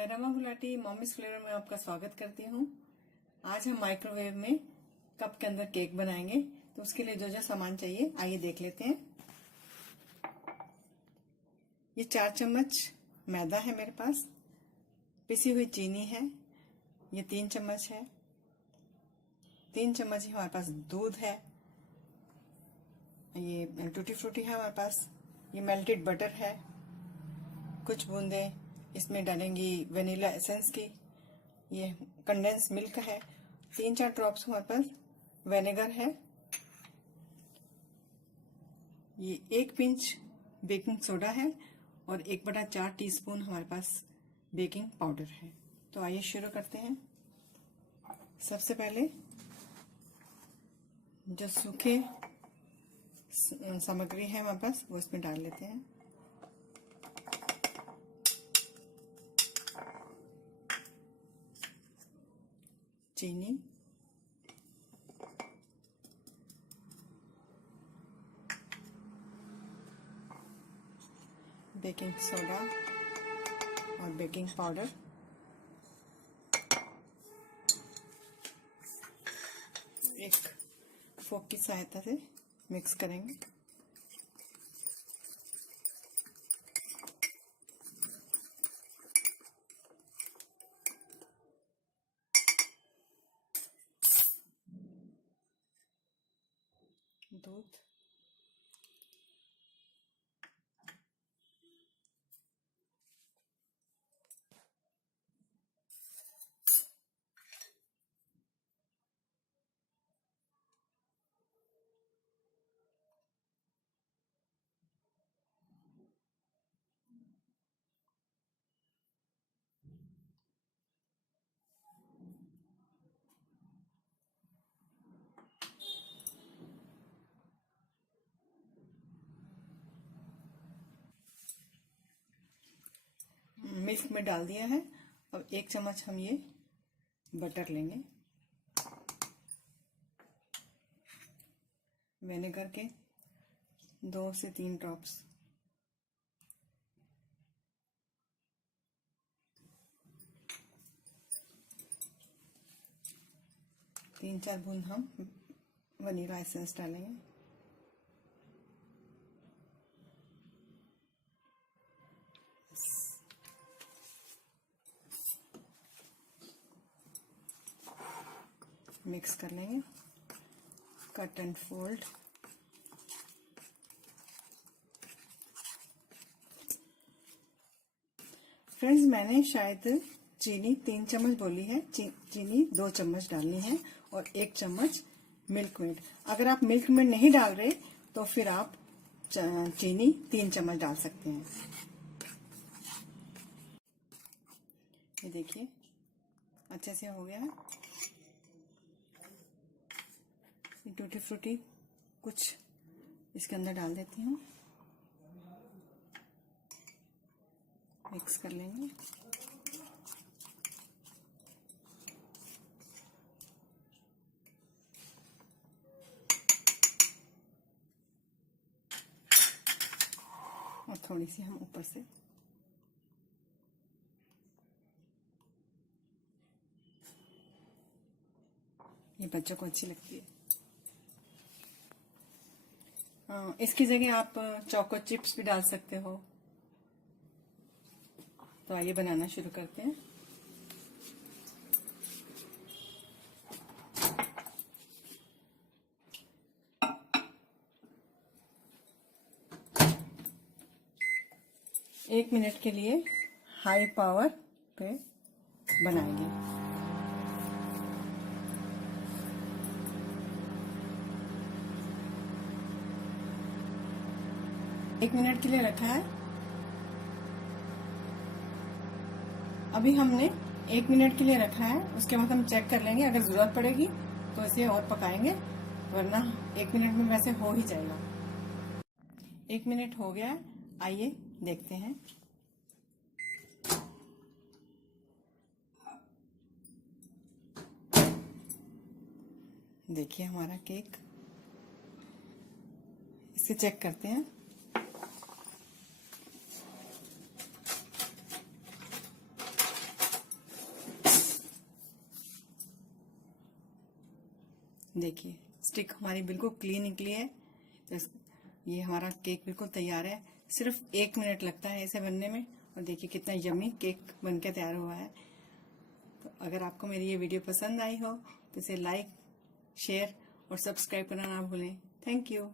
मैं Rama Gulati mommies flavour में आपका स्वागत करती हूँ। आज हम माइक्रोवेव में कप के अंदर केक बनाएंगे, तो उसके लिए जो जो सामान चाहिए आइए देख लेते हैं। ये 4 चम्मच मैदा है मेरे पास, पिसी हुई चीनी है, ये 3 चम्मच है, 3 चम्मच ही हमारे पास दूध है, ये टूटी फ्रूटी है हमारे पास, ये मेल्टेड बटर है, कुछ बूंदे इसमें डालेंगी वेनिला एसेंस की, ये कंडेंस मिल्क है, 3-4 ड्रॉप्स हमारे पास विनेगर है, ये 1 पिंच बेकिंग सोडा है और 1/4 टीस्पून हमारे पास बेकिंग पाउडर है। तो आइए शुरू करते हैं। सबसे पहले जो सूखे सामग्री है हमारे पास वो इसमें डाल लेते हैं। चीनी, बेकिंग सोडा और बेकिंग पाउडर, एक फोक की सहायता से मिक्स करेंगे। दूध, मिल्क में डाल दिया है। अब 1 चम्मच हम ये बटर लेंगे, विनेगर के 2 से 3 ड्रॉप्स, तीन चार बूंद हम वनीला एसेंस डालेंगे। मिक्स कर लेंगे, कट एंड फोल्ड। फ्रेंड्स, मैंने शायद चीनी 3 चम्मच बोली है, चीनी 2 चम्मच डालनी है और 1 चम्मच मिल्क मेड। अगर आप मिल्क मेड नहीं डाल रहे तो फिर आप चीनी 3 चम्मच डाल सकते हैं। ये देखिए अच्छे से हो गया है। टूटी फ्रूटी कुछ इसके अंदर डाल देती हूँ, मिक्स कर लेंगे। और थोड़ी सी हम ऊपर से ये बच्चों को अच्छी लगती है। इसकी जगह आप चोको चिप्स भी डाल सकते हो। तो आइए बनाना शुरू करते हैं। एक मिनट के लिए हाई पावर पे बनाएंगे। 1 मिनट के लिए रखा है। अभी हमने 1 मिनट के लिए रखा है, उसके बाद हम चेक कर लेंगे। अगर जरूरत पड़ेगी तो इसे और पकाएंगे, वरना 1 मिनट में वैसे हो ही जाएगा। 1 मिनट हो गया है, आइए देखते हैं। देखिए हमारा केक, इसे चेक करते हैं। देखिए स्टिक हमारी बिल्कुल क्लीन निकली है। तो ये हमारा केक बिल्कुल तैयार है। सिर्फ 1 मिनट लगता है इसे बनने में। और देखिए कितना यम्मी केक बनके तैयार हुआ है। तो अगर आपको मेरी ये वीडियो पसंद आई हो तो इसे लाइक, शेयर और सब्सक्राइब करना ना भूलें। Thank you.